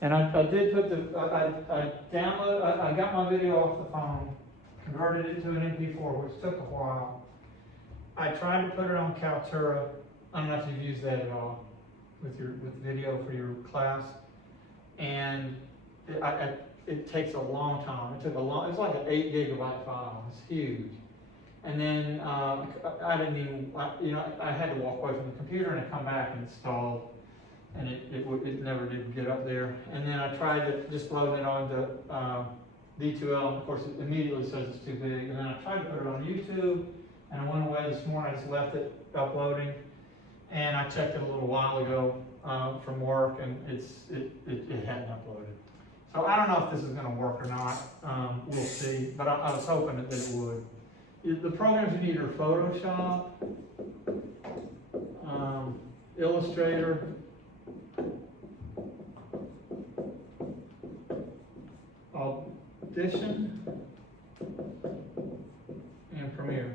And I did put I got my video off the phone, converted it to an MP4, which took a while. I tried to put it on Kaltura. I don't know if you've used that at all with video for your class. And it takes a long time. It's like an 8 gigabyte file. It's huge. And then I didn't even, I had to walk away from the computer and come back and install, and it never did get up there. And then I tried to just load it onto D2L, and of course it immediately says it's too big. And then I tried to put it on YouTube, and I went away this morning. I just left it uploading, and I checked it a little while ago from work, and it hadn't uploaded. So I don't know if this is going to work or not. We'll see. But I was hoping that it would. The programs you need are Photoshop, Illustrator, Audition, and Premiere.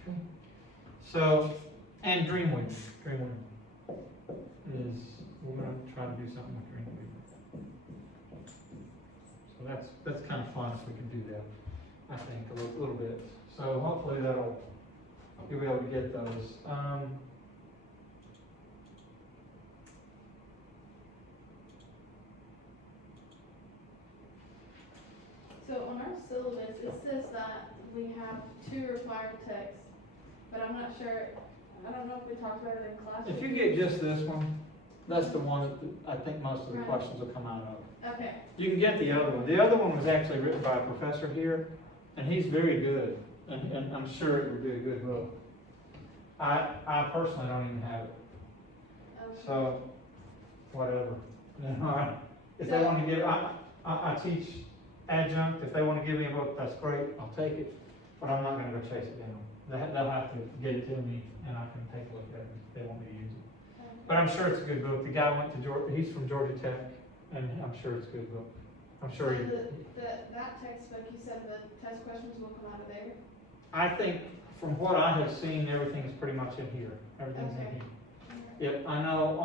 Okay. So, and Dreamweaver. Dreamweaver is, we're going to try to do something with Dreamweaver. So that's kind of fun if we can do that, I think, a little bit. So hopefully you'll be able to get those. So on our syllabus, it says that we have 2 required texts, but I'm not sure, I don't know if we talked about it in class. If you get just this one, that's the one that I think most of the questions will come out of. Okay. You can get the other one. The other one was actually written by a professor here, and he's very good, and I'm sure it would be a good book. I personally don't even have it. Okay. So, whatever. If they want to give, I teach adjunct. If they want to give me a book, that's great. I'll take it, but I'm not going to go chase it down. They'll have to get it to me, and I can take a look at it if they want me to use it. But I'm sure it's a good book. The guy went to Georgia. He's from Georgia Tech, and I'm sure it's a good book. I'm sure. So that textbook, you said the test questions will come out of there? I think from what I have seen, everything's pretty much in here. Everything's in here. Yep, I know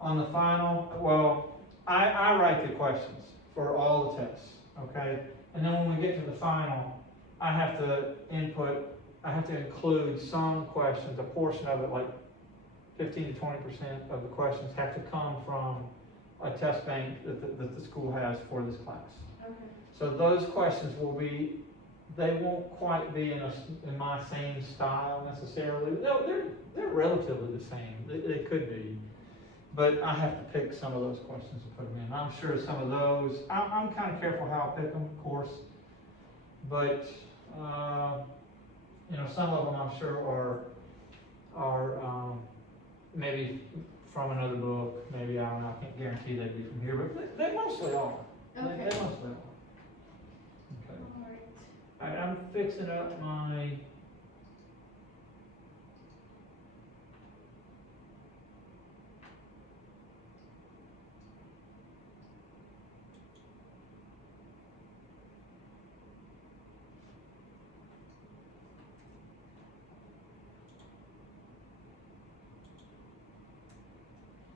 on the final, well, I write the questions for all the tests, okay? And then when we get to the final, I have to include some questions, a portion of it, like 15 to 20% of the questions have to come from a test bank that the school has for this class. Okay. So those questions they won't quite be in my same style necessarily. No, they're relatively the same. They could be, but I have to pick some of those questions to put them in. I'm sure some of those, I'm kind of careful how I pick them, of course, but some of them I'm sure are maybe from another book. Maybe I don't know. I can't guarantee they'd be from here, but they mostly are. Okay. They mostly are. Okay. All right. I'm fixing up my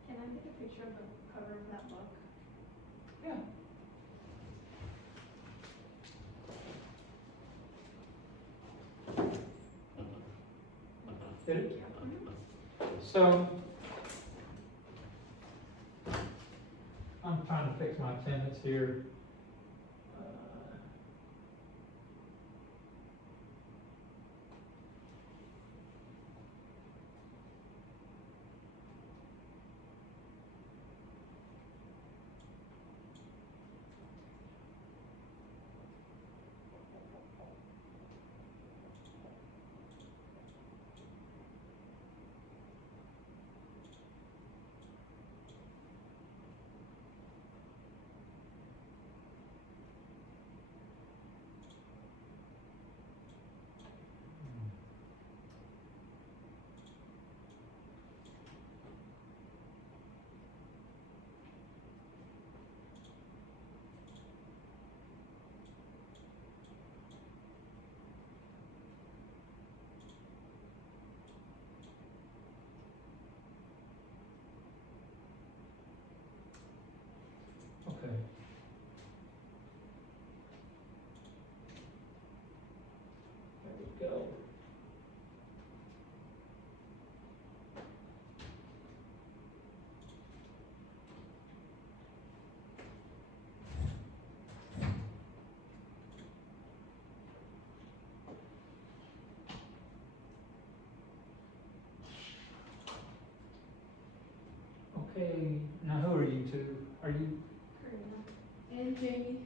Can I get a picture of the cover of that book? yeah. Did it? So I'm trying to fix my attendance here. Okay, now who are you two? Are you, Karina and Jamie.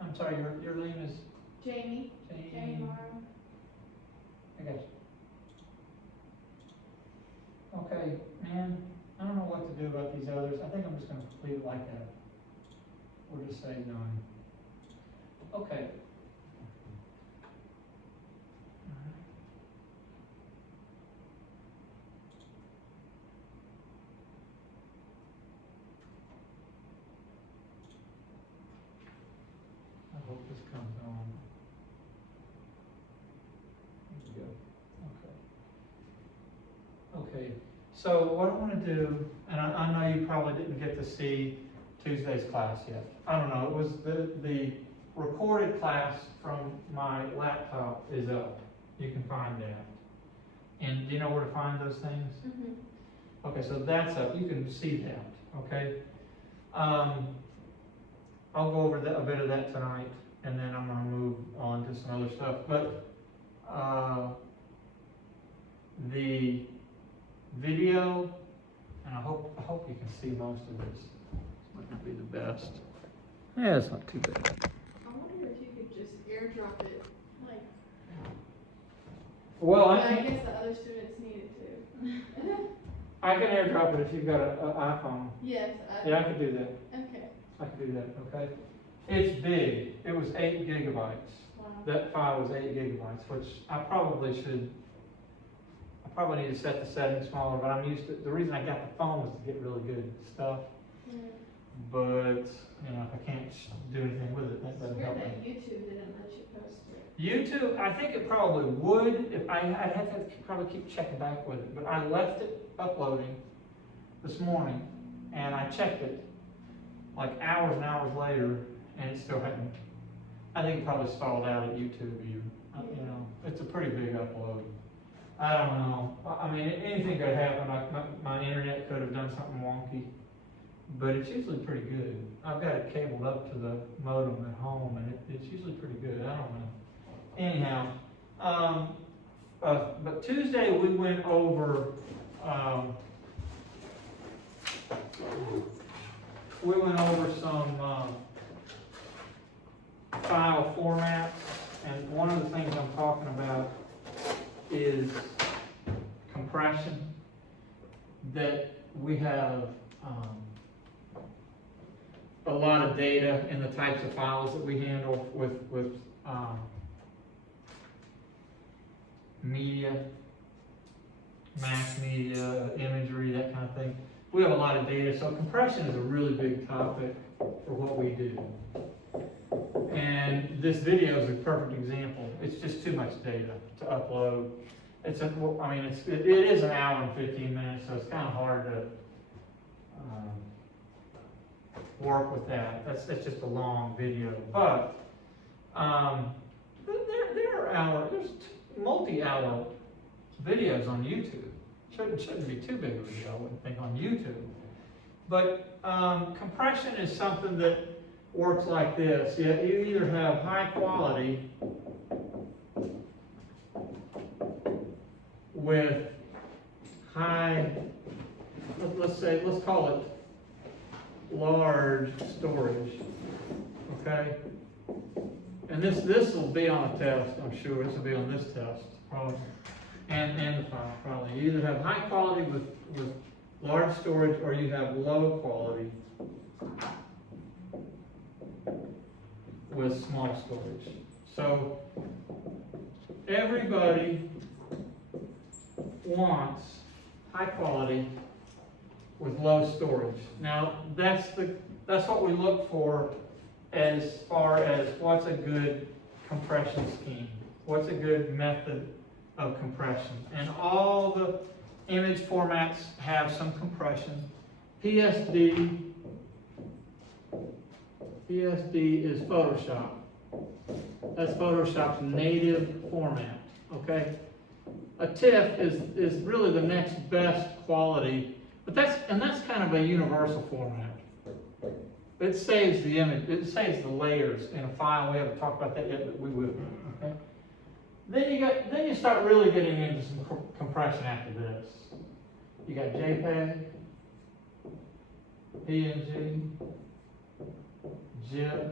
I'm sorry, your name is Jamie. Jamie Jane? Morrow. I got you. Okay, man, I don't know what to do about these others. I think I'm just gonna leave it like that. We'll just say none. Okay. I hope this comes on. There we go. Okay. Okay, so what I want to do, and I know you probably didn't get to see Tuesday's class yet. I don't know, it was the recorded class from my laptop is up. You can find that. And do you know where to find those things? Mm-hmm. Okay, so that's up. You can see that, okay? I'll go over a bit of that tonight, and then I'm gonna move on to some other stuff. But the video, and I hope you can see most of this. It's not gonna be the best. Yeah, it's not too bad. I wonder if you could just airdrop it, like. Well, But I guess the other students need it too. I can airdrop it if you've got an iPhone. Yes. Yeah, I can do that. Okay. I can do that, okay? It's big. It was 8 gigabytes. Wow. That file was 8 gigabytes, which I probably need to set the settings smaller, but I'm used to, the reason I got the phone was to get really good stuff. Yeah. But, you know, if I can't do anything with it, that It's doesn't weird help me. that YouTube didn't let you post it. YouTube, I think it probably would, if I'd have to probably keep checking back with it, but I left it uploading this morning, and I checked it like hours and hours later, and it still hadn't. I think it probably stalled out at YouTube even. You know, it's a pretty big upload. I don't know. I mean, anything could happen. Like my internet could have done something wonky, but it's usually pretty good. I've got it cabled up to the modem at home, and it's usually pretty good. I don't know. Anyhow, but Tuesday we went over some file formats, and one of the things I'm talking about is compression. That we have a lot of data in the types of files that we handle with media, mass media, imagery, that kind of thing. We have a lot of data, so compression is a really big topic for what we do. And this video is a perfect example. It's just too much data to upload. It is an hour and 15 minutes, so it's kind of hard to work with that. That's just a long video. But there's multi-hour videos on YouTube. Shouldn't be too big of a deal, I wouldn't think, on YouTube. But compression is something that works like this. You either have high quality with high, let's call it large storage, okay? And this will be on a test, I'm sure. This will be on this test, probably, and the file, probably. You either have high quality with large storage, or you have low quality with small storage. So everybody wants high quality with low storage. Now that's what we look for as far as what's a good compression scheme, what's a good method of compression. And all the image formats have some compression. PSD is Photoshop. That's Photoshop's native format, okay? A TIFF is really the next best quality, but that's kind of a universal format. It saves the image, it saves the layers in a file. We haven't talked about that yet, but we will. Okay. Then you start really getting into some compression after this. You got JPEG, PNG, GIF.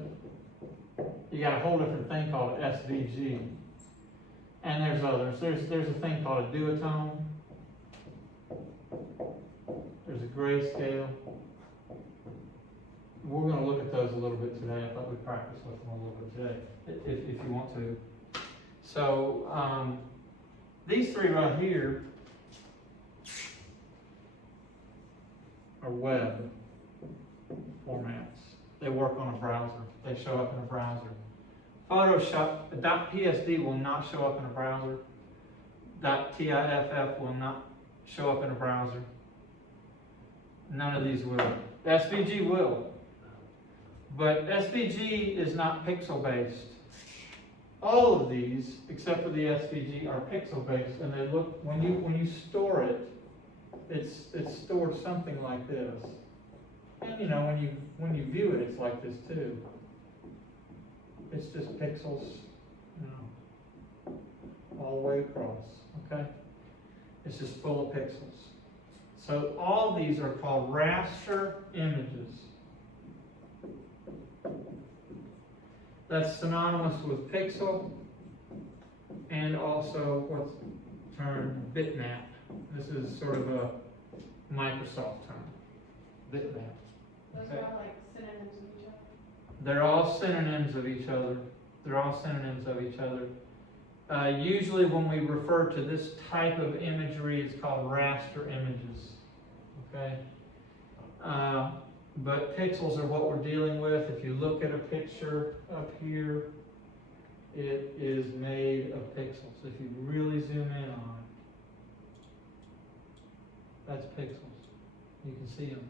You got a whole different thing called SVG. And there's others. There's a thing called a duotone. There's a grayscale. We're going to look at those a little bit today. I thought we'd practice with them a little bit today, if you want to. So these three right here are web formats. They work on a browser. They show up in a browser. Photoshop, .psd will not show up in a browser. .tiff will not show up in a browser. None of these will. SVG will. But SVG is not pixel based. All of these, except for the SVG, are pixel based, and they look, when you store it, it's stored something like this. And you know, when you view it, it's like this too. It's just pixels, you know, all the way across. Okay, it's just full of pixels. So all these are called raster images. That's synonymous with pixel and also what's termed bitmap. This is sort of a Microsoft term, bitmap. Those Okay. are all like synonyms of each other. They're all synonyms of each other. They're all synonyms of each other. Usually when we refer to this type of imagery, it's called raster images. Okay? But pixels are what we're dealing with. If you look at a picture up here, it is made of pixels. If you really zoom in on it, that's pixels. You can see them.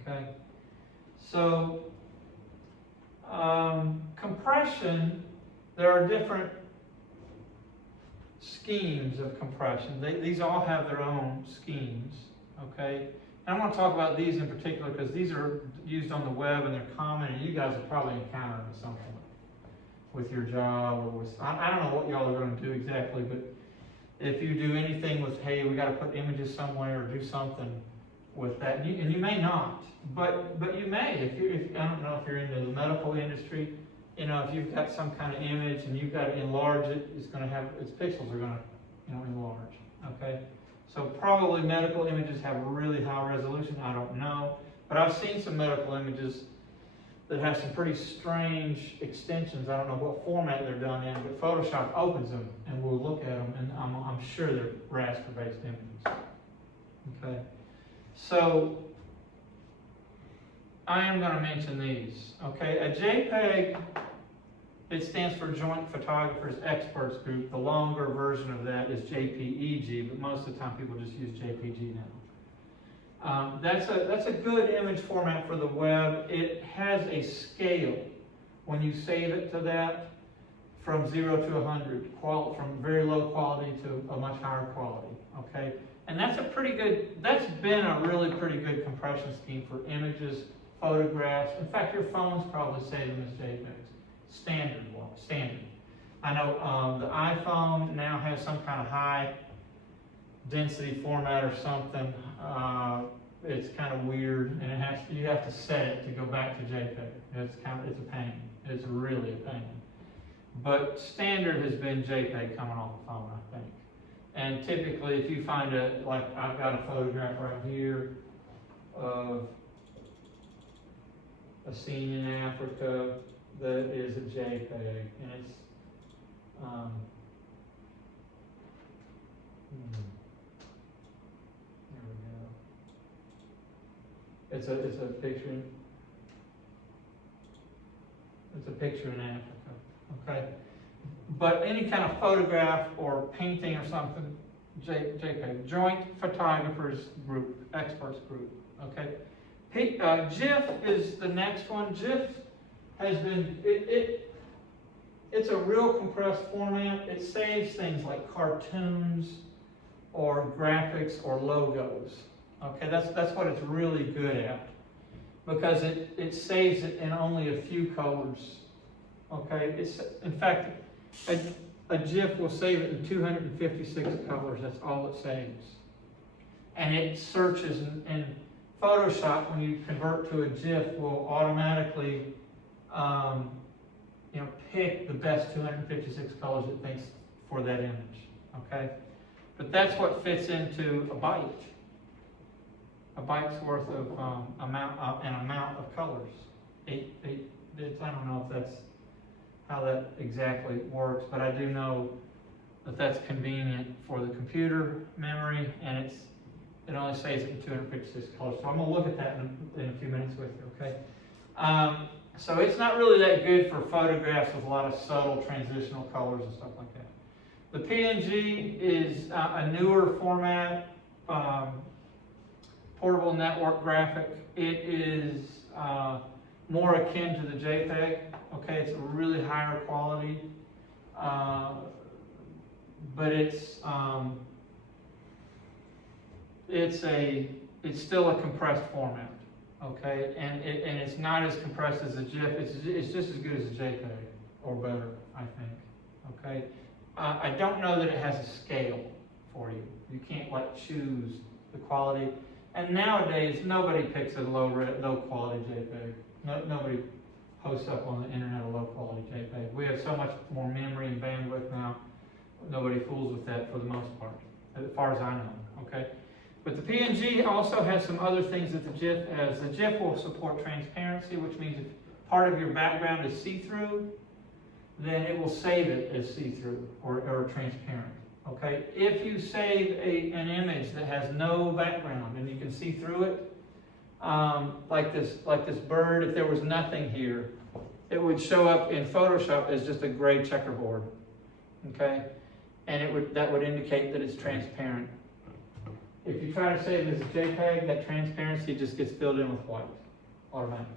Okay? So, compression, there are different schemes of compression. These all have their own schemes. Okay? And I want to talk about these in particular because these are used on the web and they're common, and you guys have probably encountered them at some point with your job or with, I don't know what y'all are going to do exactly, but if you do anything with, hey, we got to put images somewhere or do something with that, and you may not, but you may. If I don't know if you're into the medical industry, you know, if you've got some kind of image and you've got to enlarge it, it's going to have, its pixels are going to, you know, enlarge. Okay. So probably medical images have really high resolution, I don't know. But I've seen some medical images that have some pretty strange extensions. I don't know what format they're done in, but Photoshop opens them and we'll look at them, and I'm sure they're raster-based images. Okay. So I am going to mention these. Okay. A JPEG, it stands for Joint Photographers Experts Group. The longer version of that is JPEG, but most of the time people just use JPG now. That's a good image format for the web. It has a scale when you save it to that from 0 to 100, from very low quality to a much higher quality. Okay, and that's that's been a really pretty good compression scheme for images, photographs. In fact, your phones probably save them as JPEGs. Standard. I know the iPhone now has some kind of high density format or something. It's kind of weird, and you have to set it to go back to JPEG. It's a pain. It's really a pain. But standard has been JPEG coming off the phone, I think. And typically, if you find like I've got a photograph right here of a scene in Africa that is a JPEG, and it's there we go. It's a picture. It's a picture in Africa. Okay, but any kind of photograph or painting or something, JPEG, Joint Photographers Group, Experts Group. Okay, GIF is the next one. GIF has been, it's a real compressed format. It saves things like cartoons or graphics or logos. Okay, that's what it's really good at. because it saves it in only a few colors. Okay, in fact, a GIF will save it in 256 colors. That's all it saves. And it searches in Photoshop, when you convert to a GIF, will automatically pick the best 256 colors it thinks for that image. Okay, but that's what fits into a byte. A byte's worth of an amount of colors. I don't know if that's how that exactly works, but I do know that that's convenient for the computer memory, and it only saves it in 256 colors. So I'm going to look at that in a few minutes with you, okay? So it's not really that good for photographs with a lot of subtle transitional colors and stuff like that. The PNG is a newer format, portable network graphic. It is more akin to the JPEG. Okay, it's a really higher quality, but it's still a compressed format. Okay, and it's not as compressed as a GIF. It's just as good as a JPEG, or better, I think. Okay, I don't know that it has a scale for you. You can't choose the quality. And nowadays, nobody picks a low quality JPEG. Nobody posts up on the internet a low quality JPEG. We have so much more memory and bandwidth now. Nobody fools with that for the most part, as far as I know. Okay, but the PNG also has some other things that the GIF has. The GIF will support transparency, which means if part of your background is see-through, then it will save it as see-through or transparent. Okay, if you save an image that has no background and you can see through it, like this bird, if there was nothing here, it would show up in Photoshop as just a gray checkerboard. Okay, and that would indicate that it's transparent. If you try to save it as a JPEG, that transparency just gets filled in with white automatically.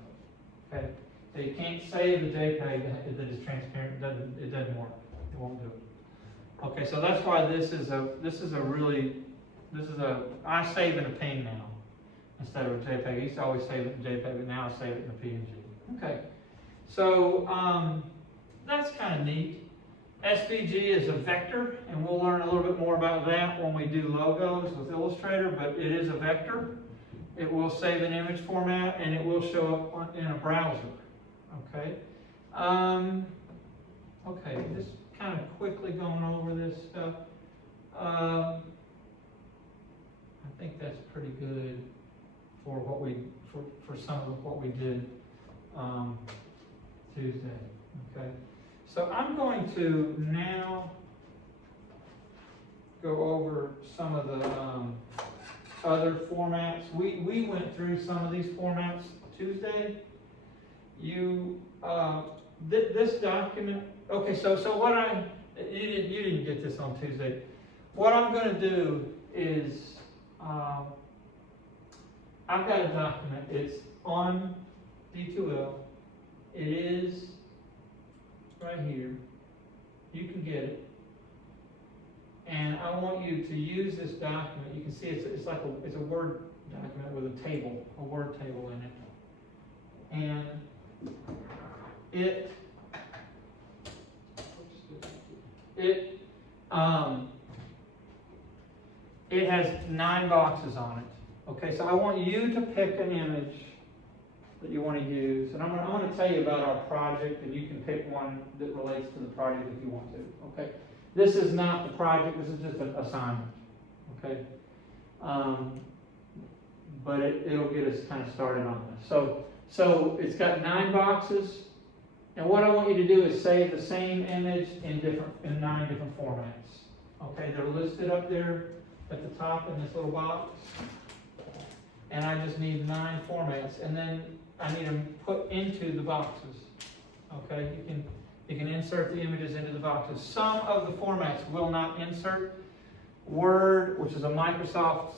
Okay, so you can't save a JPEG that is transparent. It doesn't work. It won't do it. Okay, so that's why I save in a PNG now instead of a JPEG. I used to always save it in JPEG, but now I save it in a PNG. Okay, so that's kind of neat. SVG is a vector, and we'll learn a little bit more about that when we do logos with Illustrator, but it is a vector. It will save an image format, and it will show up in a browser. Okay, okay, just kind of quickly going over this stuff. I think that's pretty good for for some of what we did Tuesday. Okay, so I'm going to now go over some of the other formats. We went through some of these formats Tuesday. This document. Okay, so what you didn't get this on Tuesday. What I'm going to do is I've got a document. It's on D2L. It is right here. You can get it, and I want you to use this document. You can see it's a Word document with a word table in it, and it has 9 boxes on it. Okay, so I want you to pick an image that you want to use, and I'm going to tell you about our project, and you can pick one that relates to the project if you want to. Okay, this is not the project; this is just an assignment. Okay, but it'll get us kind of started on this. So it's got 9 boxes. And what I want you to do is save the same image in 9 different formats. Okay, they're listed up there at the top in this little box. And I just need 9 formats, and then I need them put into the boxes. Okay, you can insert the images into the boxes. Some of the formats will not insert. Word, which is a Microsoft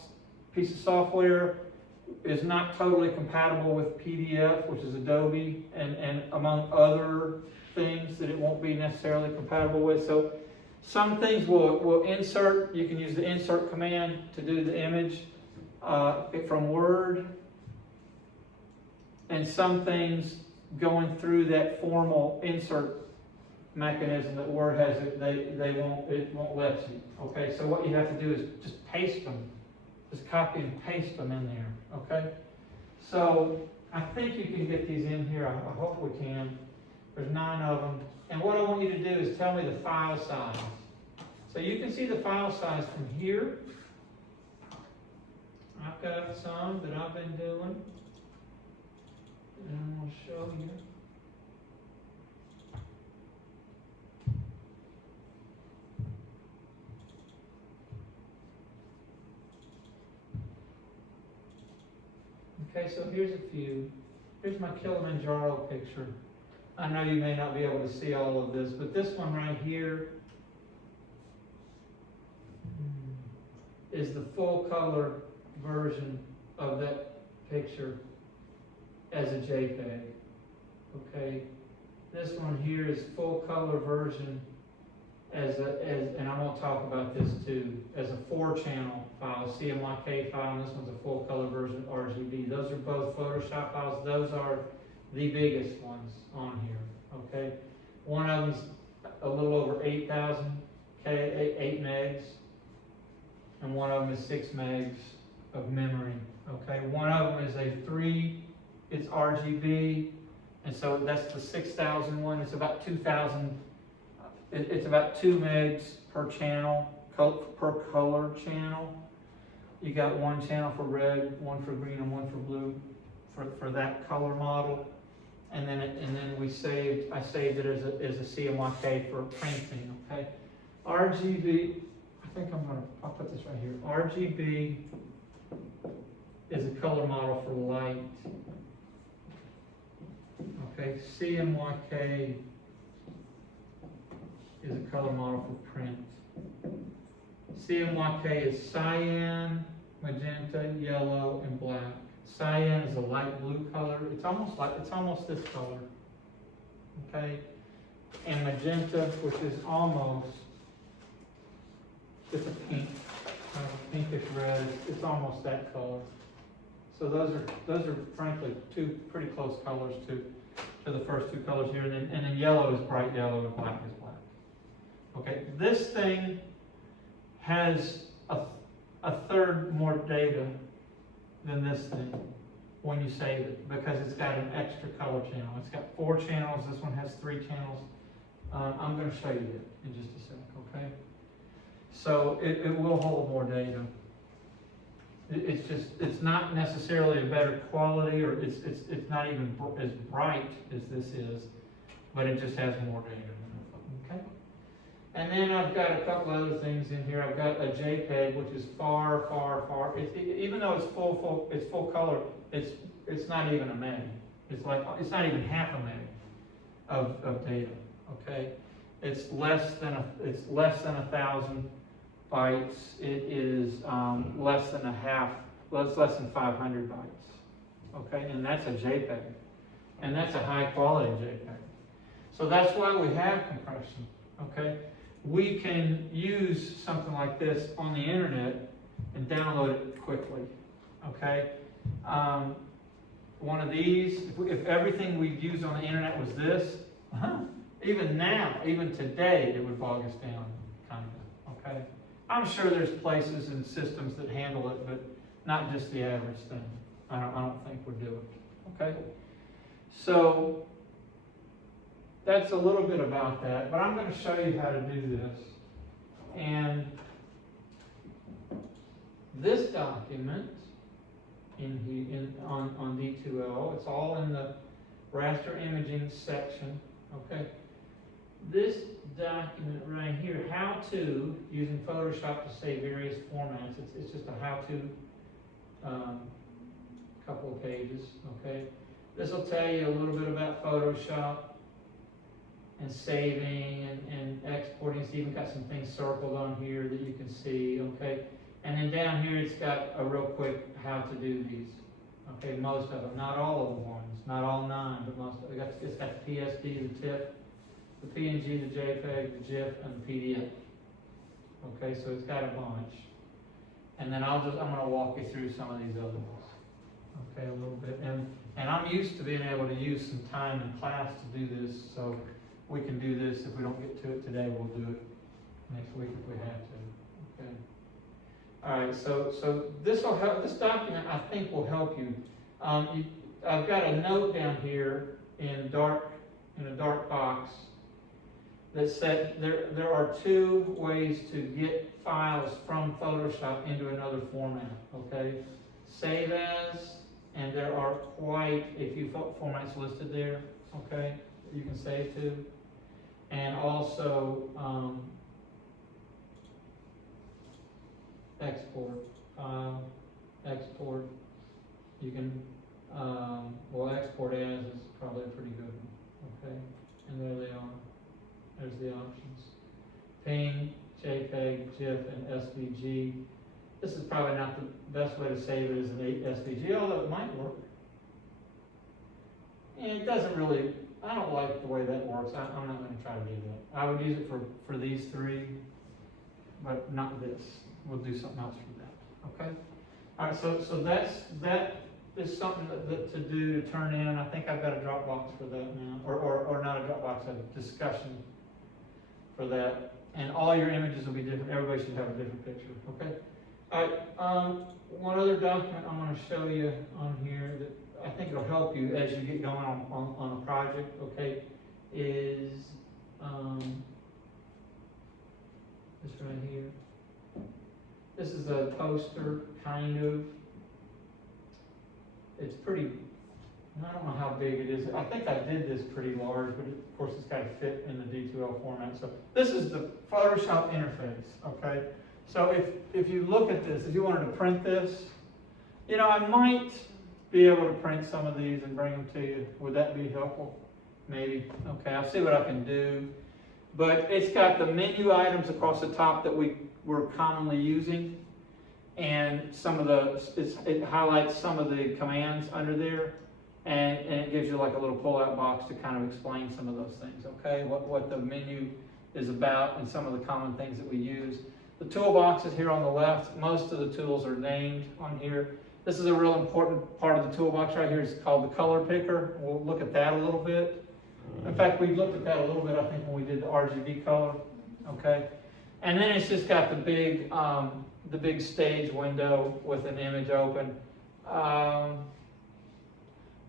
piece of software, is not totally compatible with PDF, which is Adobe, and among other things that it won't be necessarily compatible with. So some things will insert. You can use the insert command to do the image from Word. and some things going through that formal insert mechanism that Word has, it won't let you. Okay, so what you have to do is just paste them, just copy and paste them in there. Okay, so I think you can get these in here. I hope we can. There's 9 of them, and what I want you to do is tell me the file size. So you can see the file size from here. I've got some that I've been doing, and I'm going to show you. Okay, so here's a few. Here's my Kilimanjaro picture. I know you may not be able to see all of this, but this one right here is the full color version of that picture as a JPEG. Okay, this one here is full color version and I'm going to talk about this too, as a 4-channel file, CMYK file, and this one's a full color version RGB. Those are both Photoshop files. Those are the biggest ones on here. Okay, one of them's a little over 8,000 K, 8 megs, and one of them is 6 megs of memory. Okay, one of them is a 3, it's RGB, and so that's the 6,000 one. It's about 2,000. It's about 2 megs per channel, per color channel. You got one channel for red, one for green, and one for blue for that color model. And then I saved it as a CMYK for printing. Okay, RGB. I'll put this right here. RGB is a color model for light. Okay, CMYK is a color model for print. CMYK is cyan, magenta, yellow, and black. Cyan is a light blue color. It's almost this color. Okay, and magenta, which is it's a pink, kind of a pinkish red. It's almost that color. So those are frankly 2 pretty close colors to the first 2 colors here, and then yellow is bright yellow and black is black. Okay, this thing has a third more data than this thing when you save it, because it's got an extra color channel. It's got 4 channels. This one has 3 channels. I'm going to show you that in just a sec. Okay, so it will hold more data. It's not necessarily a better quality, or it's not even as bright as this is, but it just has more data. Okay. And then I've got a couple other things in here. I've got a JPEG, which is far. Even though it's full color, it's not even a meg. It's not even half a meg of data. Okay, it's less than 1,000 bytes. It is less than 500 bytes. Okay, and that's a JPEG, and that's a high quality JPEG. So that's why we have compression. Okay, we can use something like this on the internet and download it quickly. Okay, one of these, if everything we use on the internet was this, even today, it would bog us down, kind of. Okay, I'm sure there's places and systems that handle it, but not just the average thing. I don't think we'll do it. Okay, so that's a little bit about that, but I'm going to show you how to do this. And this document on D2L, it's all in the raster imaging section. Okay, this document right here, how to, using Photoshop to save various formats. It's just a how-to couple of pages. Okay, this will tell you a little bit about Photoshop and saving and exporting. It's even got some things circled on here that you can see. Okay, and then down here it's got a real quick how to do these. Okay, most of them, not all of the ones, not all 9, but most of them. It's got the PSD, the TIFF, the PNG, the JPEG, the GIF, and the PDF. Okay, so it's got a bunch. And then I'm going to walk you through some of these other ones. Okay, a little bit. And I'm used to being able to use some time in class to do this, so we can do this. If we don't get to it today, we'll do it next week if we have to. Okay. All right, so this will help. This document, I think, will help you. I've got a note down here in a dark box that said there are two ways to get files from Photoshop into another format. Okay, save as, and there are quite a few formats listed there. Okay, that you can save to, and also export, file, export. You can, well, export as is probably a pretty good one, okay? And there they are. There's the options. PNG, JPEG, GIF, and SVG. This is probably not the best way to save it as an SVG, although it might work. And it doesn't really, I don't like the way that works. I'm not going to try to do that. I would use it for these three, but not this. We'll do something else for that, okay? All right, so that is something to do, to turn in. I think I've got a Dropbox for that now, or not a Dropbox, a discussion for that. And all your images will be different. Everybody should have a different picture, okay? All right, one other document I'm going to show you on here that I think it'll help you as you get going on a project, okay, is this right here. This is a poster, kind of. It's pretty, I don't know how big it is. I think I did this pretty large, but of course it's got to fit in the D2L format. So this is the Photoshop interface, okay? So if you look at this, if you wanted to print this, you know, I might be able to print some of these and bring them to you. Would that be helpful? Maybe. Okay, I'll see what I can do. But it's got the menu items across the top that we're commonly using, and some of it highlights some of the commands under there, and it gives you like a little pull-out box to kind of explain some of those things, okay? What the menu is about and some of the common things that we use. The toolbox is here on the left. Most of the tools are named on here. This is a real important part of the toolbox right here. It's called the color picker. We'll look at that a little bit. In fact, we looked at that a little bit, I think, when we did the RGB color, okay? And then it's just got the big stage window with an image open.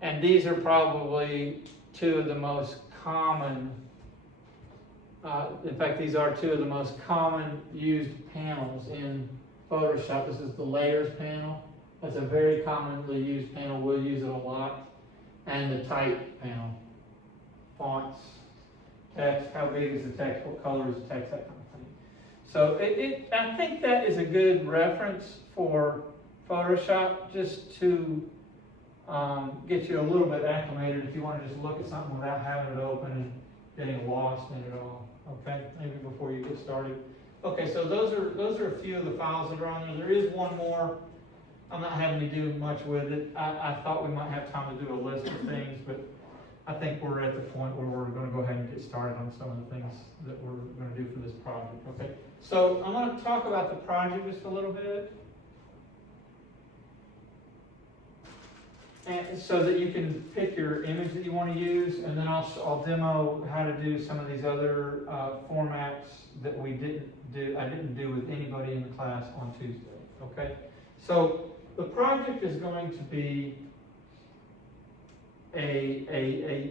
And these are probably two of the most common, in fact, these are two of the most common used panels in Photoshop. This is the layers panel. That's a very commonly used panel. We'll use it a lot. And the type panel. Fonts, text, how big is the text, what color is the text, that kind of thing. So I think that is a good reference for Photoshop, just to get you a little bit acclimated if you want to just look at something without having it open and getting lost in it all. Okay, maybe before you get started. Okay, so those are a few of the files that are on there. There is one more. I'm not having to do much with it. I thought we might have time to do a list of things, but I think we're at the point where we're going to go ahead and get started on some of the things that we're going to do for this project. Okay, so I'm going to talk about the project just a little bit, and so that you can pick your image that you want to use, and then I'll demo how to do some of these other formats that I didn't do with anybody in the class on Tuesday. Okay, so the project is going to be a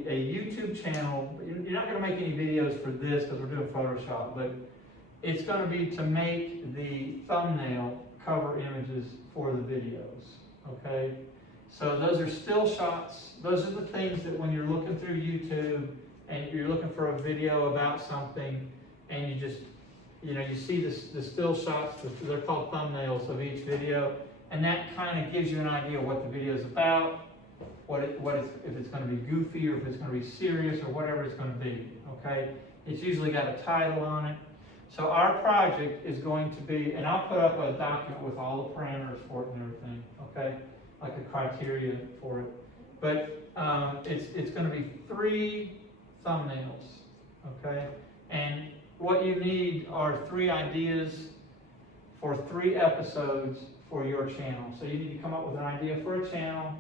YouTube channel. You're not going to make any videos for this because we're doing Photoshop, but it's going to be to make the thumbnail cover images for the videos, okay? So those are still shots. Those are the things that when you're looking through YouTube and you're looking for a video about something and you just, you see the still shots, they're called thumbnails of each video, and that kind of gives you an idea of what the video is about, if it's going to be goofy or if it's going to be serious or whatever it's going to be, okay? It's usually got a title on it. So our project is going to be, and I'll put up a document with all the parameters for it and everything, okay? Like a criteria for it. But it's going to be 3 thumbnails, okay? And what you need are 3 ideas for 3 episodes for your channel. So you need to come up with an idea for a channel.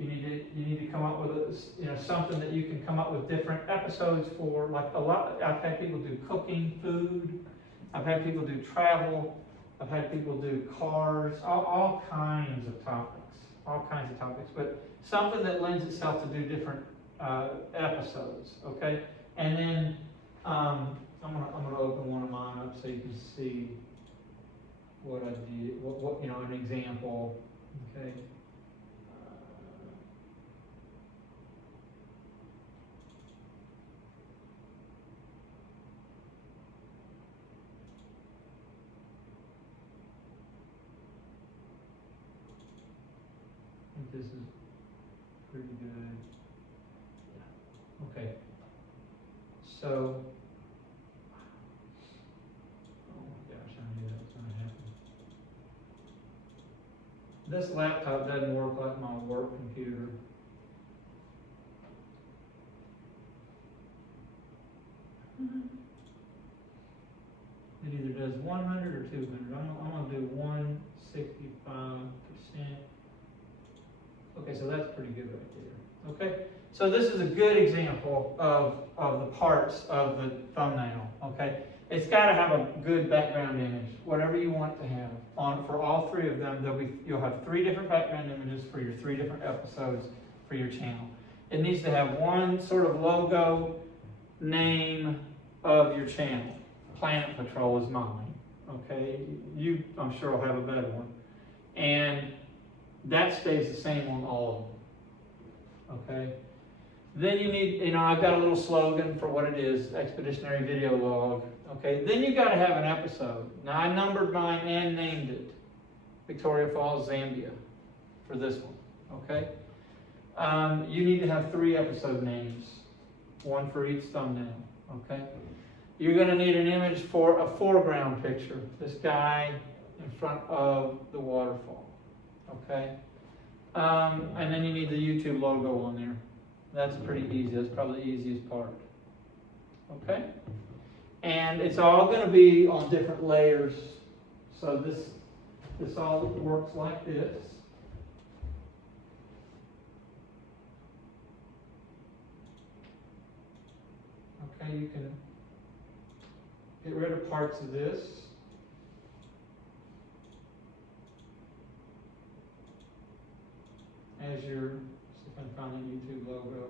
You need to come up with something that you can come up with different episodes for. Like I've had people do cooking, food. I've had people do travel. I've had people do cars. All kinds of topics. All kinds of topics. But something that lends itself to do different episodes. Okay. And then I'm gonna open one of mine up so you can see what I did. What an example. Okay. This is pretty good. Yeah. Okay. So, oh my gosh, I knew that was going to happen. This laptop doesn't work like my work computer. It either does 100 or 200. I'm going to do 165%. Okay, so that's pretty good right there. Okay, so this is a good example of the parts of the thumbnail. Okay, it's got to have a good background image, whatever you want to have. For all three of them, you'll have 3 different background images for your 3 different episodes for your channel. It needs to have one sort of logo, name of your channel. Planet Patrol is mine. Okay, I'm sure will have a better one, and that stays the same on all of them. Okay. Then you need, I've got a little slogan for what it is, Expeditionary Video Log. Okay. Then you got to have an episode. Now I numbered mine and named it Victoria Falls, Zambia, for this one. Okay. You need to have 3 episode names, one for each thumbnail. Okay. You're going to need an image for a foreground picture. This guy in front of the waterfall. Okay, and then you need the YouTube logo on there. That's pretty easy. That's probably the easiest part. Okay, and it's all going to be on different layers. So this all works like this. Okay, you can get rid of parts of this. As your, see if I can find the YouTube logo.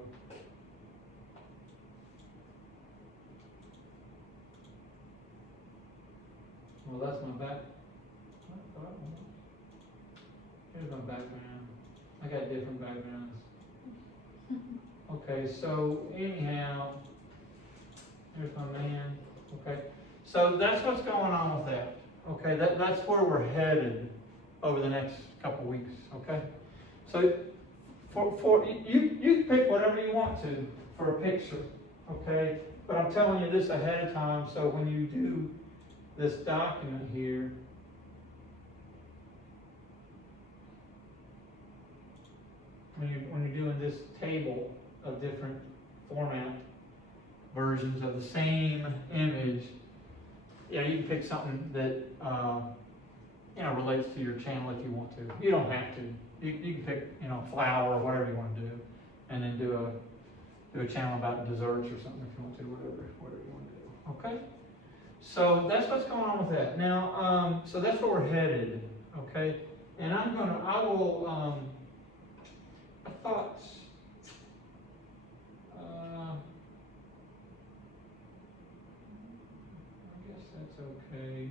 Well, that's my back. Here's my background. I got different backgrounds. Okay, so anyhow, here's my man. Okay, so that's what's going on with that. Okay, that's where we're headed over the next couple weeks. Okay. So, you pick whatever you want to for a picture, okay? But I'm telling you this ahead of time, so when you do this document here, when you're doing this table of different format versions of the same image, you can pick something that relates to your channel if you want to. You don't have to. You can pick, flower or whatever you want to do, and then do a channel about desserts or something if you want to, whatever you want to do. Okay? So that's what's going on with that. Now, so that's where we're headed. Okay? And I thought, I guess that's okay.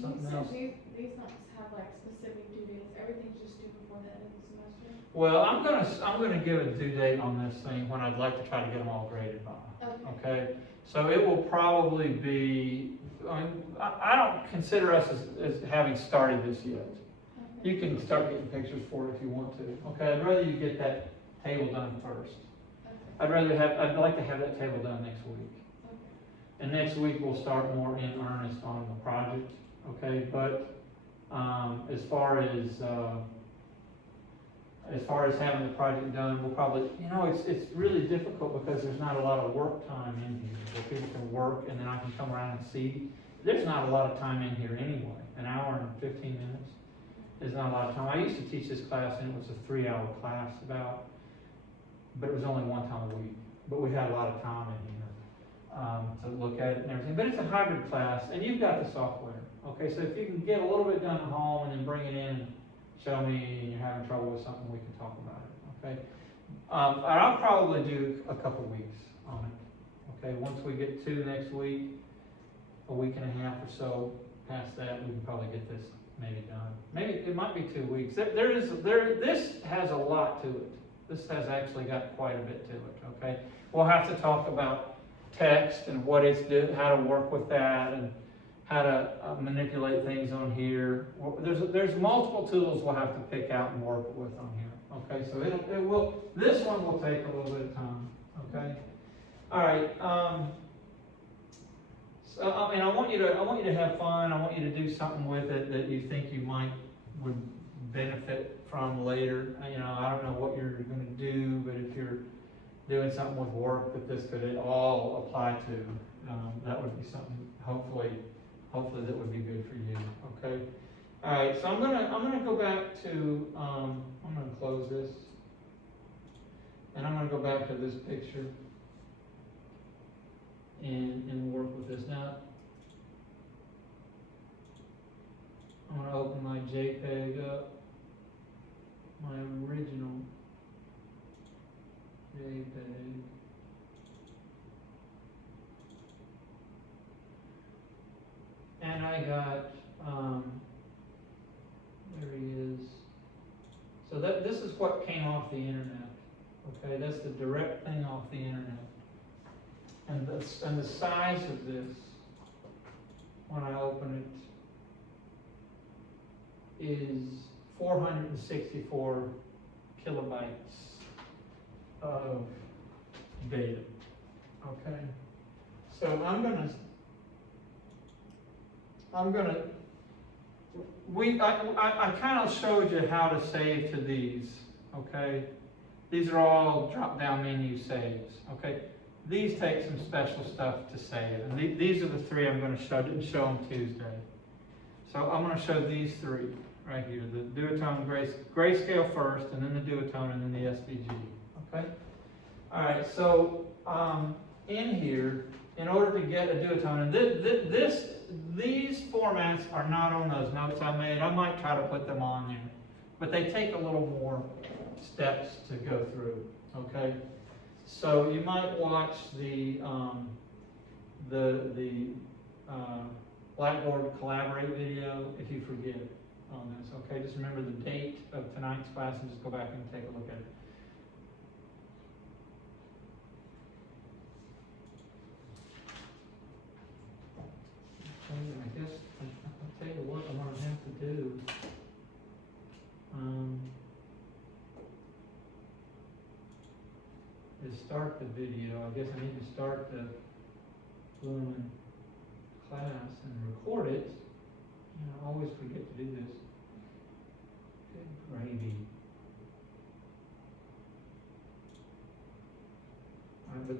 Something else. These don't have like specific due dates. Everything's just due before the end of the semester. Well, I'm gonna give a due date on this thing when I'd like to try to get them all graded by. Okay. So it will probably be. I don't consider us as having started this yet. Okay. You can start getting pictures for it if you want to. Okay. I'd rather you get that table done first. Okay. I'd like to have that table done next week. Okay. And next week we'll start more in earnest on the project. Okay, but as far as having the project done, we'll probably, it's really difficult because there's not a lot of work time in here where people can work and then I can come around and see. There's not a lot of time in here anyway, an hour and 15 minutes. is not a lot of time. I used to teach this class and it was a 3-hour class but it was only one time a week. But we had a lot of time in here to look at it and everything. But it's a hybrid class and you've got the software. Okay, so if you can get a little bit done at home and then bring it in and show me and you're having trouble with something, we can talk about it. Okay, I'll probably do a couple weeks on it. Okay, once we get to next week, a week and a half or so past that, we can probably get this maybe done. Maybe it might be 2 weeks. This has a lot to it. This has actually got quite a bit to it. Okay, we'll have to talk about text and what it's how to work with that and how to manipulate things on here. There's multiple tools we'll have to pick out and work with on here. Okay, so this one will take a little bit of time. Okay, all right. So I mean, I want you to have fun. I want you to do something with it that you think you would benefit from later. You know, I don't know what you're going to do, but if you're doing something with work that this could all apply to, that would be something. Hopefully that would be good for you. Okay. All right. So I'm gonna go back to I'm gonna close this, and I'm gonna go back to this picture and work with this now. I'm gonna open my JPEG up, my original JPEG. And I got, there he is. So this is what came off the internet. Okay, that's the direct thing off the internet. And the size of this, when I open it, is 464 kilobytes of data. Okay, so I kind of showed you how to save to these, okay? These are all drop-down menu saves, okay? These take some special stuff to save, and these are the 3 I'm going to show. I didn't show them Tuesday. So I'm going to show these 3 right here, the duotone grayscale first, and then the duotone, and then the SVG, okay? All right, so in here, in order to get a duotone, and these formats are not on those notes I made. I might try to put them on there, but they take a little more steps to go through. Okay, so you might watch the Blackboard Collaborate video if you forget on this. Okay, just remember the date of tonight's class and just go back and take a look at it. I guess I'll tell you what I'm going to have to do. Is start the video. I guess I need to start the blooming class and record it. You know, I always forget to do this. Good gravy. All right, but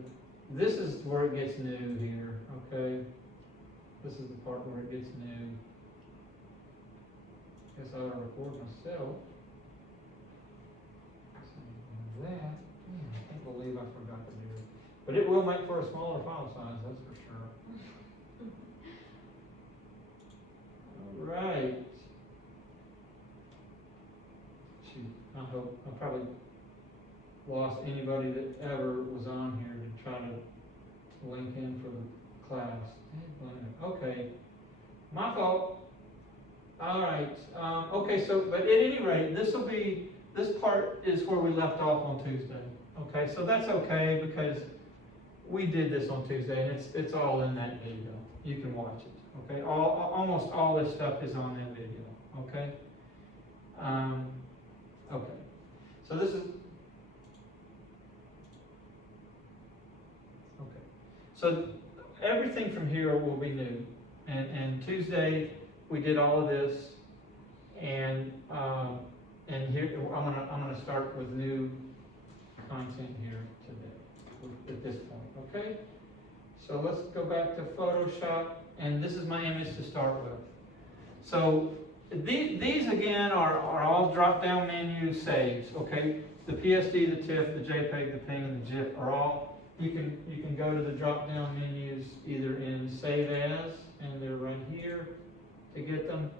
this is where it gets new here. Okay. This is the part where it gets new. Guess I ought to record myself. So that. Man, I can't believe I forgot to do it. But it will make for a smaller file size, that's for sure. All right. Shoot, I hope I probably lost anybody that ever was on here to try to link in for the class. Okay, my fault. All right. Okay, so but at any rate, this part is where we left off on Tuesday. Okay, so that's okay because we did this on Tuesday and it's all in that video. You can watch it. Okay, almost all this stuff is on that video. Okay. Okay. So this is okay. So everything from here will be new, and Tuesday we did all of this, and here I'm gonna start with new content here today at this point. Okay, so let's go back to Photoshop, and this is my image to start with. So These again are all drop-down menu saves, okay? The PSD, the TIFF, the JPEG, the PNG, and the GIF are all, you can go to the drop-down menus either in Save As, and they're right here to get them,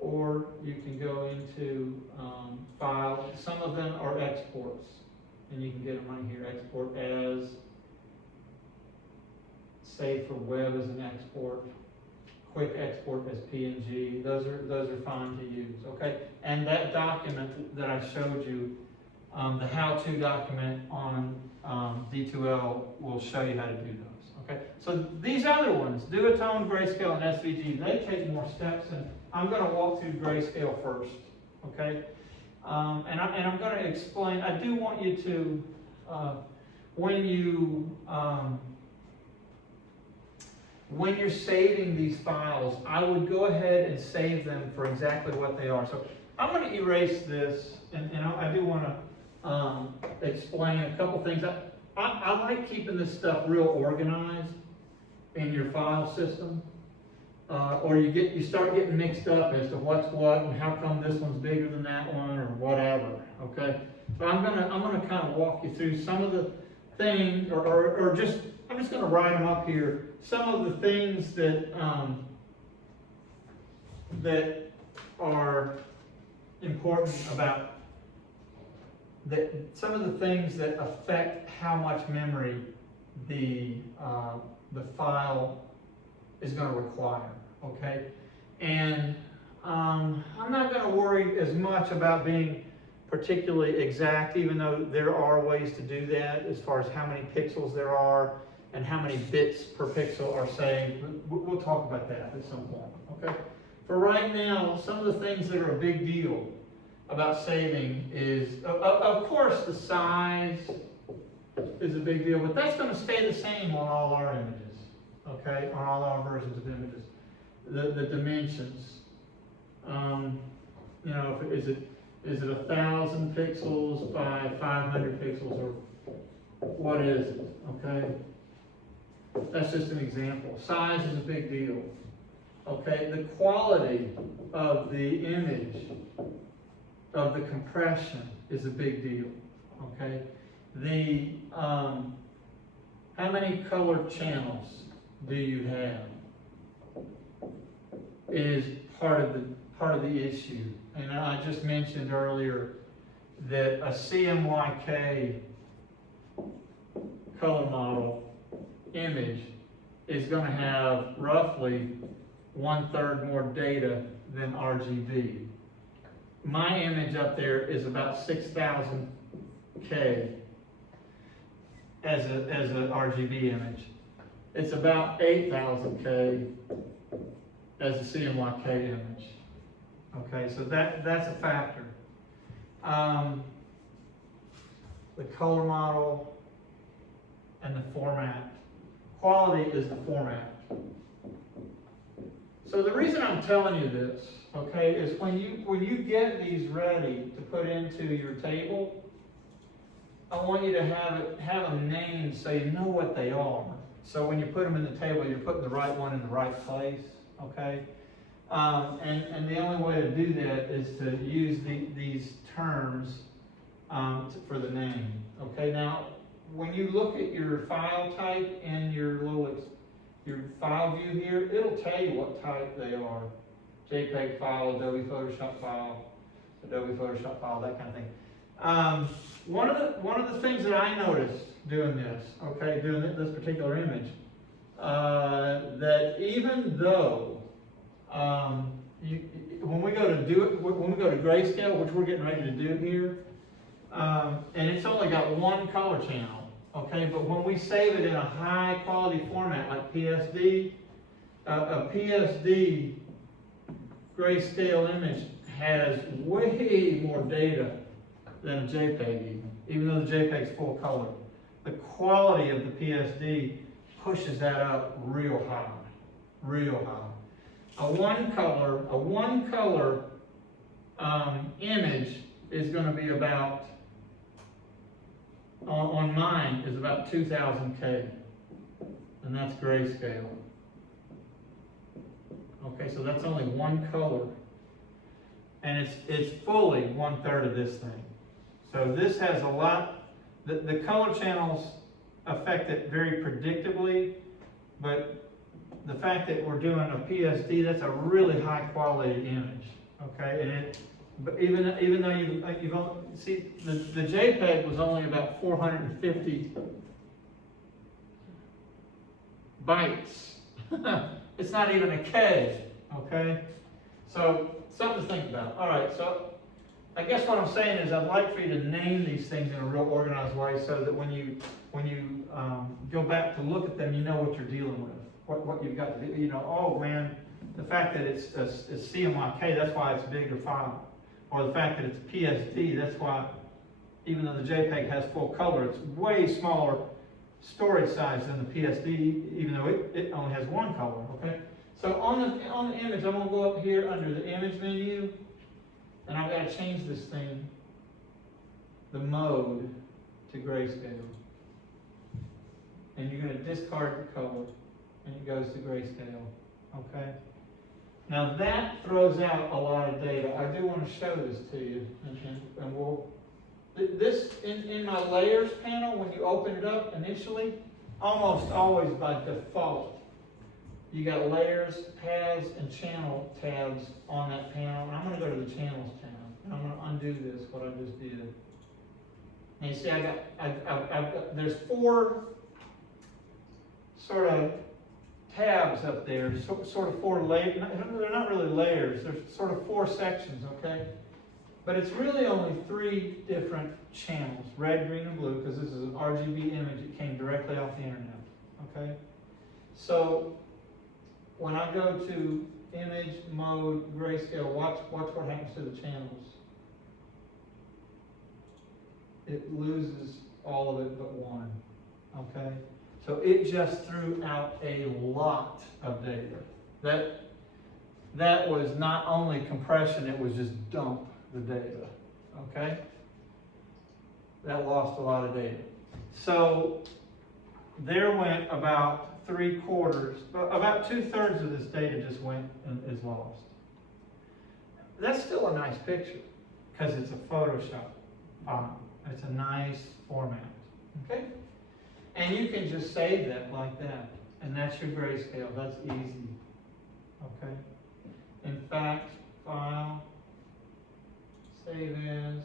or you can go into File. Some of them are exports, and you can get them right here. Export as, save for web as an export, quick export as PNG. Those are fine to use, okay? And that document that I showed you, the how-to document on D2L will show you how to do those, okay? So these other ones, Duotone, Grayscale, and SVG, they take more steps, and I'm going to walk through Grayscale first, okay? And I'm going to explain. I do want you to, when you're saving these files, I would go ahead and save them for exactly what they are. So I'm going to erase this, and I do want to explain a couple things. I like keeping this stuff real organized in your file system, or you start getting mixed up as to what's what and how come this one's bigger than that one or whatever. Okay, so I'm gonna kind of walk you through some of the things, or just I'm just gonna write them up here. Some of the things that that are important about that. Some of the things that affect how much memory the file is going to require. Okay, and I'm not going to worry as much about being particularly exact, even though there are ways to do that as far as how many pixels there are and how many bits per pixel are saved. We'll talk about that at some point, okay? For right now, some of the things that are a big deal about saving is, of course, the size is a big deal, but that's going to stay the same on all our images, okay? On all our versions of images. The dimensions, you know, is it 1,000 pixels by 500 pixels, or what is it, okay? That's just an example. Size is a big deal. Okay, the quality of the image, of the compression is a big deal. Okay, the how many color channels do you have is part of the issue. And I just mentioned earlier that a CMYK color model image is going to have roughly 1/3 more data than RGB. My image up there is about 6,000K as an RGB image. It's about 8,000K as a CMYK image. Okay, so that's a factor. The color model and the format. Quality is the format. So the reason I'm telling you this, okay, is when you get these ready to put into your table, I want you to have them named so you know what they are. So when you put them in the table, you're putting the right one in the right place, okay? And the only way to do that is to use these terms for the name, okay? Now, when you look at your file type in your file view here, it'll tell you what type they are. JPEG file, Adobe Photoshop file, that kind of thing. One of the things that I noticed doing this, okay, doing this particular image, that even though when we go to grayscale, which we're getting ready to do here, and it's only got one color channel. Okay, but when we save it in a high quality format like PSD, a PSD grayscale image has way more data than a JPEG even though the JPEG's full color. The quality of the PSD pushes that up real high, real high. A one color image is going to be about, on mine, is about 2,000K, and that's grayscale. Okay, so that's only one color and it's fully 1/3 of this thing. So this has a lot, the color channels affect it very predictably, but the fact that we're doing a PSD, that's a really high quality image, okay? And it, but even though you've only, see, the JPEG was only about 450 bytes. It's not even a K, okay? So something to think about. All right, so I guess what I'm saying is I'd like for you to name these things in a real organized way so that when you go back to look at them, you know what you're dealing with, what you've got to do. You know, oh man, the fact that it's CMYK, that's why it's a bigger file. Or the fact that it's PSD, that's why, even though the JPEG has full color, it's way smaller storage size than the PSD, even though it only has one color, okay? So on the image, I'm gonna go up here under the image menu, and I've got to change this thing, the mode, to grayscale. And you're gonna discard the color, and it goes to grayscale, okay? Now that throws out a lot of data. I do want to show this to you, and we'll, this, in my layers panel, when you open it up initially, almost always by default, you got layers, paths, and channel tabs on that panel. And I'm going to go to the channels tab, and I'm going to undo this, what I just did. And you see, I've got, there's 4 sort of tabs up there, sort of 4 layers. They're not really layers, they're sort of 4 sections, okay? But it's really only 3 different channels, red, green, and blue, because this is an RGB image that came directly off the internet, okay? So when I go to image, mode, grayscale, watch what happens to the channels. It loses all of it but one, okay? So it just threw out a lot of data. That was not only compression, it was just dump the data, okay? That lost a lot of data. So there went about 3/4, about 2/3 of this data just went and is lost. That's still a nice picture because it's a Photoshop file. It's a nice format, okay? And you can just save that like that. And that's your grayscale. That's easy. Okay? In fact, file, save as.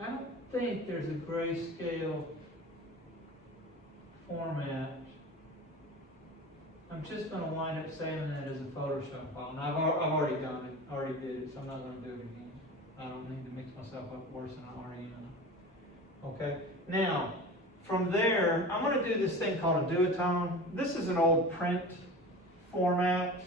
I don't think there's a grayscale format. I'm just going to wind up saving that as a Photoshop file. And I've already done it. I already did it, so I'm not going to do it again. I don't need to mix myself up worse than I already am. Okay? Now, from there, I'm going to do this thing called a duotone. This is an old print format.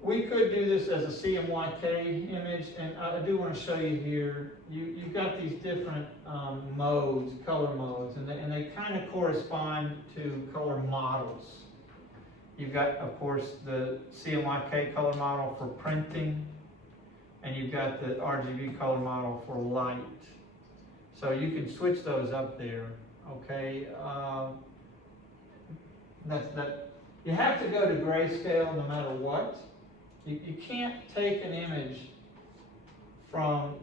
We could do this as a CMYK image, and I do want to show you here. You've got these different modes, color modes, and they kind of correspond to color models. You've got, of course, the CMYK color model for printing, and you've got the RGB color model for light. So you can switch those up there, okay? You have to go to grayscale no matter what. You can't take an image from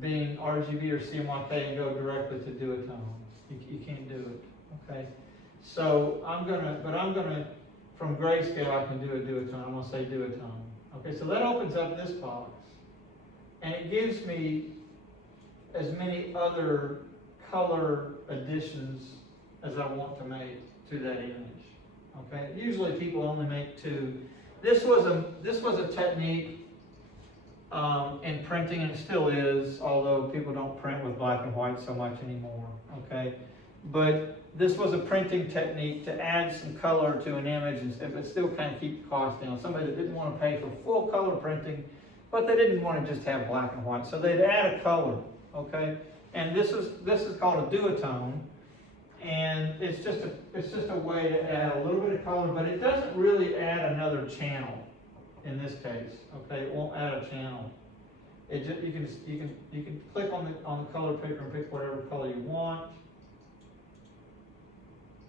being RGB or CMYK and go directly to duotone. You can't do it, okay? So I'm gonna, from grayscale I can do a duotone. I'm gonna say duotone. Okay, so that opens up this box. And it gives me as many other color additions as I want to make to that image. Okay, usually people only make 2. This was a technique in printing, and it still is, although people don't print with black and white so much anymore. Okay, but this was a printing technique to add some color to an image but still kind of keep the cost down. Somebody that didn't want to pay for full color printing, but they didn't want to just have black and white, so they'd add a color. Okay, and this is called a duotone, and it's just a way to add a little bit of color, but it doesn't really add another channel in this case. Okay, it won't add a channel. It just, you can click on the color picker and pick whatever color you want,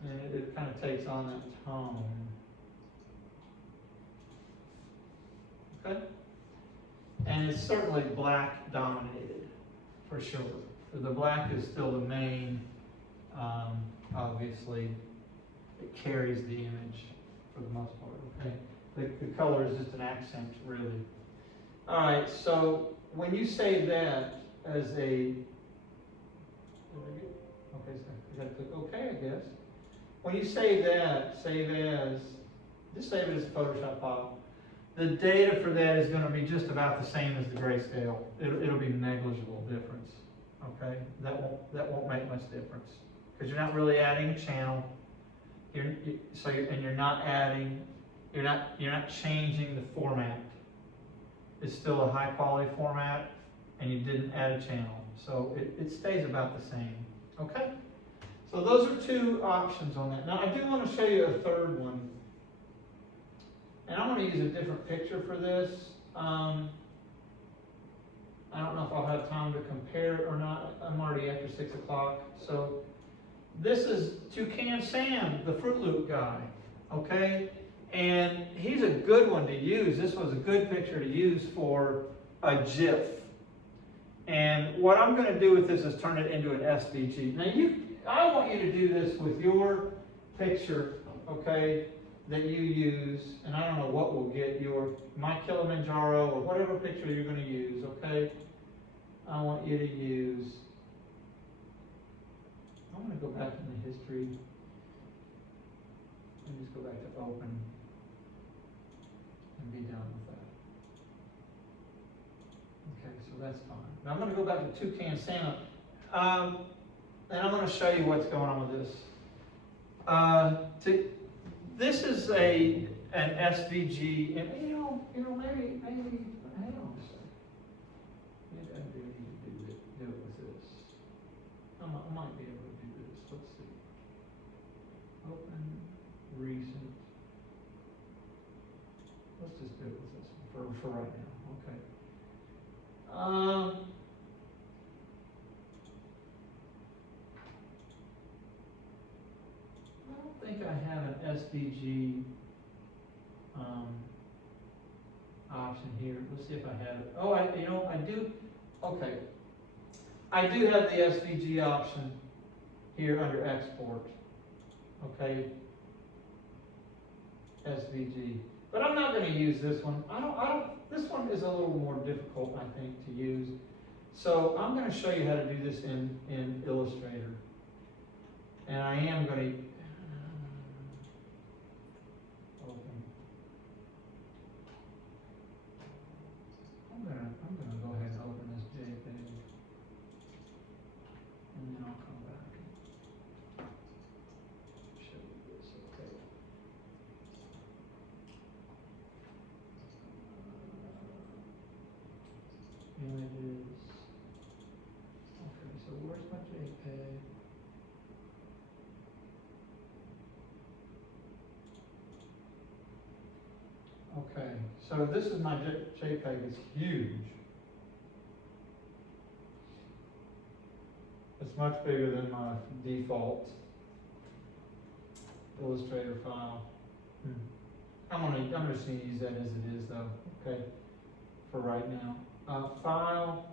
and it kind of takes on that tone. okay? And it's certainly black dominated, for sure. The black is still the main, obviously, it carries the image for the most part, okay? The color is just an accent, really. All right, so when you save that as a, okay, so I gotta click OK, I guess. When you save that, save as, just save it as a Photoshop file. The data for that is going to be just about the same as the grayscale. It'll be negligible difference. Okay, that won't make much difference because you're not really adding a channel. You're not adding, you're not changing the format. It's still a high quality format, and you didn't add a channel, so it stays about the same. Okay, so those are two options on that. Now I do want to show you a third one. And I'm going to use a different picture for this. I don't know if I'll have time to compare it or not. I'm already after 6 o'clock. So this is Toucan Sam, the Fruit Loop guy. Okay? And he's a good one to use. This was a good picture to use for a GIF. And what I'm going to do with this is turn it into an SVG. Now I want you to do this with your picture, okay, that you use, and I don't know what will get my Kilimanjaro or whatever picture you're going to use, okay? I want you to use, I'm going to go back in the history and just go back to open and be done with that. Okay, so that's fine. Now I'm going to go back to Toucan Sam, and I'm going to show you what's going on with this. This is an SVG, and maybe hang on a second. Maybe I do need to do it with this. I might be able to do this. Let's see. Open, recent. Let's just do it with this one for right now. Okay. I think I have an SVG option here. Let's see if I have it. Oh, I do. Okay. I do have the SVG option here under export. Okay. SVG. But I'm not going to use this one. This one is a little more difficult, I think, to use. So I'm going to show you how to do this in Illustrator. And I am going to I'm gonna go ahead and open this JPEG, and then I'll come back and show you this. Okay. Images. Okay, so where's my JPEG? Okay, so this is my JPEG. It's huge. It's much bigger than my default Illustrator file. I'm just going to use that as it is, though. Okay, for right now. File.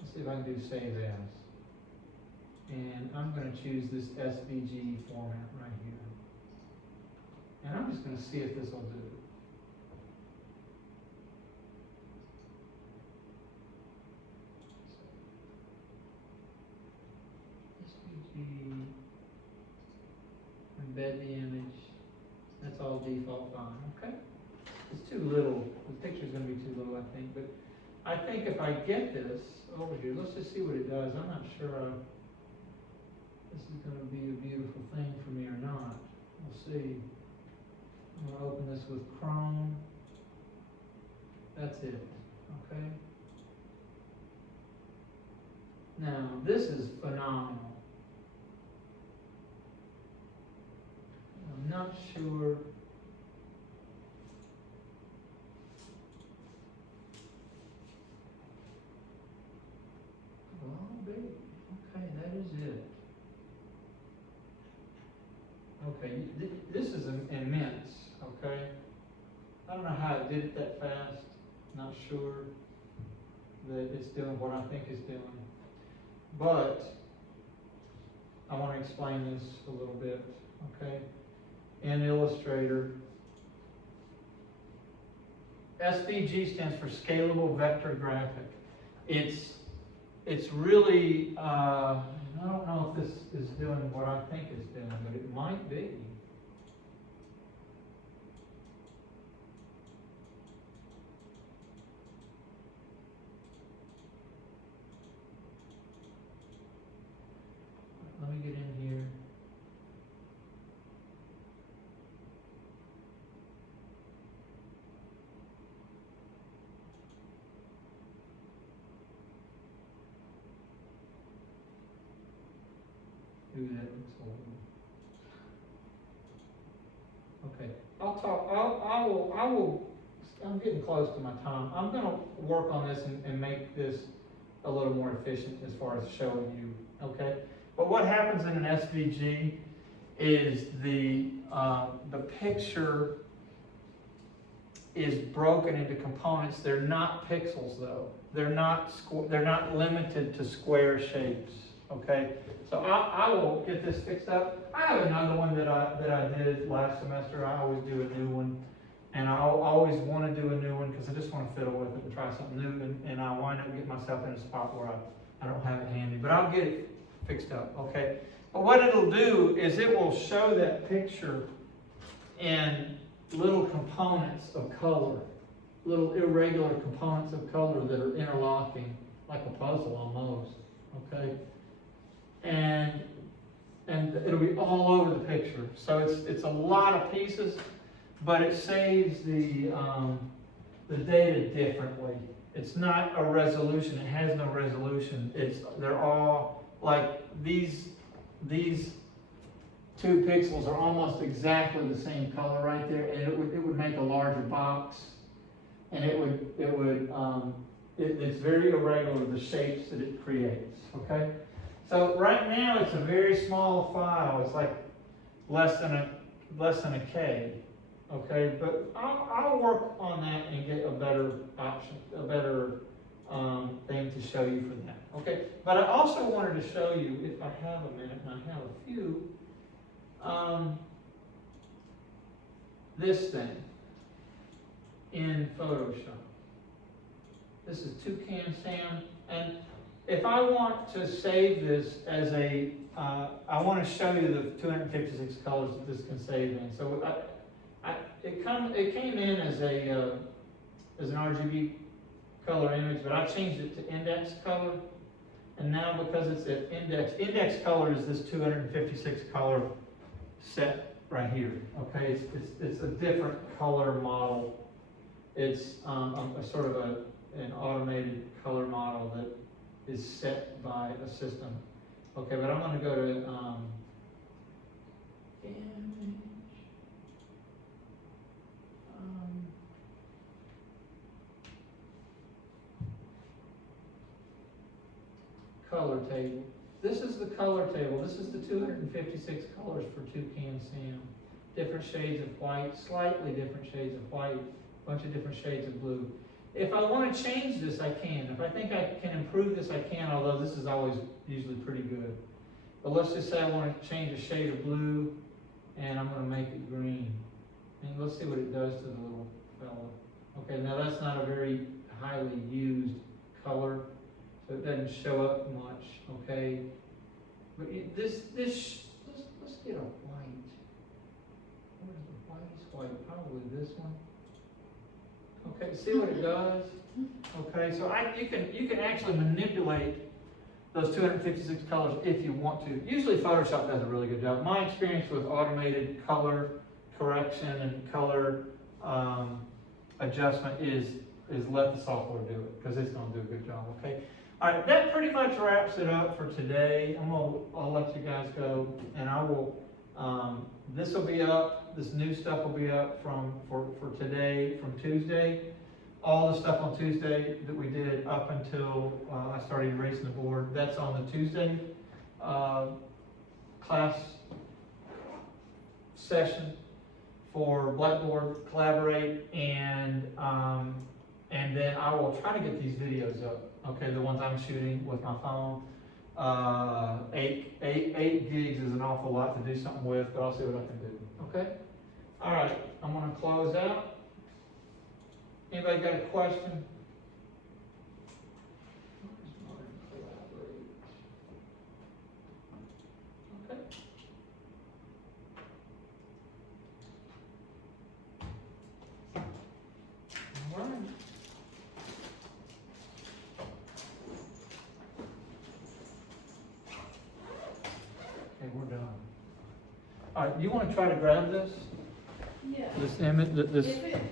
Let's see if I can do save as. And I'm going to choose this SVG format right here. And I'm just going to see if this will do. SVG, embed the image. That's all default fine, okay? It's too little. The picture's going to be too little, I think. But I think if I get this over here, let's just see what it does. I'm not sure this is going to be a beautiful thing for me or not. We'll see. I'm going to open this with Chrome. That's it, okay? Now, this is phenomenal. I'm not sure. Well, baby, okay, that is it. Okay, this is immense, okay? did it that fast. Not sure that it's doing what I think it's doing. But I want to explain this a little bit, okay? In Illustrator, SVG stands for Scalable Vector Graphic. It's really, I don't know if this is doing what I think it's doing, but it might be. Let me get in here. Ooh, that looks horrible. Okay, I'm getting close to my time. I'm gonna work on this and make this a little more efficient as far as showing you, okay? But what happens in an SVG is the picture is broken into components. They're not pixels though. They're not limited to square shapes, okay? So I will get this fixed up. I have another one that I did last semester. I always do a new one. And I always want to do a new one because I just want to fiddle with it and try something new. And I wind up getting myself in a spot where I don't have it handy. But I'll get it fixed up, okay? But what it'll do is it will show that picture in little components of color, little irregular components of color that are interlocking, like a puzzle almost, okay? And it'll be all over the picture. So it's a lot of pieces, but it saves the data differently. It's not a resolution. It has no resolution. They're all like these 2 pixels are almost exactly the same color right there, and it would make a larger box, and it's very irregular, the shapes that it creates. Okay, so right now it's a very small file. It's like less than a K. Okay, but I'll work on that and get a better option, a better thing to show you for that. Okay, but I also wanted to show you, if I have a minute, and I have a few, this thing in Photoshop. This is Toucan Sam, and if I want to save this as a, I want to show you the 256 colors that this can save in. So it came in as an RGB color image, but I changed it to index color. And now because it's at index color is this 256 color set right here. Okay, it's a different color model. It's a sort of an automated color model that is set by a system. Okay, but I'm going to go to image. Color table. This is the color table. This is the 256 colors for Toucan Sam. Different shades of white, slightly different shades of white, a bunch of different shades of blue. If I want to change this, I can. If I think I can improve this, I can, although this is always usually pretty good. But let's just say I want to change a shade of blue, and I'm going to make it green. And let's see what it does to the little fella. Okay, now that's not a very highly used color, so it doesn't show up much, okay? But let's get a white. Where's the whitest white? Probably this one. Okay, see what it does? Okay, so you can actually manipulate those 256 colors if you want to. Usually Photoshop does a really good job. My experience with automated color correction and color adjustment is let the software do it, because it's going to do a good job, okay? All right, that pretty much wraps it up for today. I'll let you guys go, and I will, this will be up, this new stuff will be up for today, from Tuesday. All the stuff on Tuesday that we did up until I started erasing the board, that's on the Tuesday class session for Blackboard Collaborate, and then I will try to get these videos up, okay, the ones I'm shooting with my phone. 8 gigs is an awful lot to do something with, but I'll see what I can do, okay? All right, I'm gonna close out. Anybody got a question? Okay. All right. Okay, we're done. All right, you want to try to grab this? Yeah. This image, this, If it,